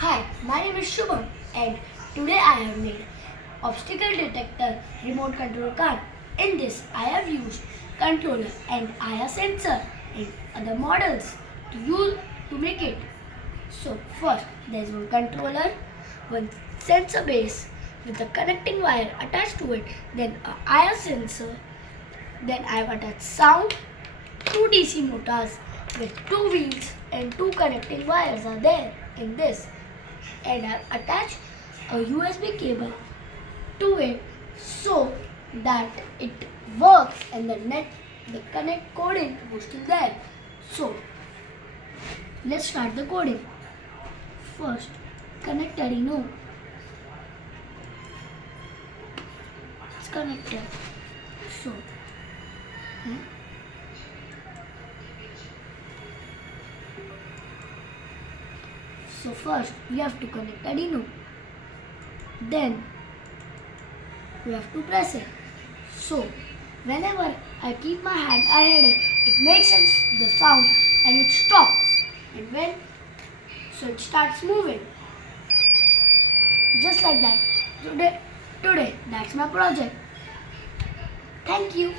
Hi, my name is Shubham and today I have made obstacle detector remote control car. In this I have used controller and IR sensor and other models to make it. So first there is one controller, one sensor base with a connecting wire attached to it, then a IR sensor, then I have attached sound, two DC motors with two wheels and two connecting wires are there in this, and I've attached a USB cable to it so that it works and the connect coding goes to there. So let's start the coding. First connect Arduino. It's connected. So hmm, so first we have to connect Arduino. Then we have to press it. So whenever I keep my hand ahead, it makes the sound and it stops. And so it starts moving. Just like that. Today that's my project. Thank you.